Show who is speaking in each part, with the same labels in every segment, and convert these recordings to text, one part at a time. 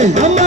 Speaker 1: ஆமா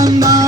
Speaker 1: Mama.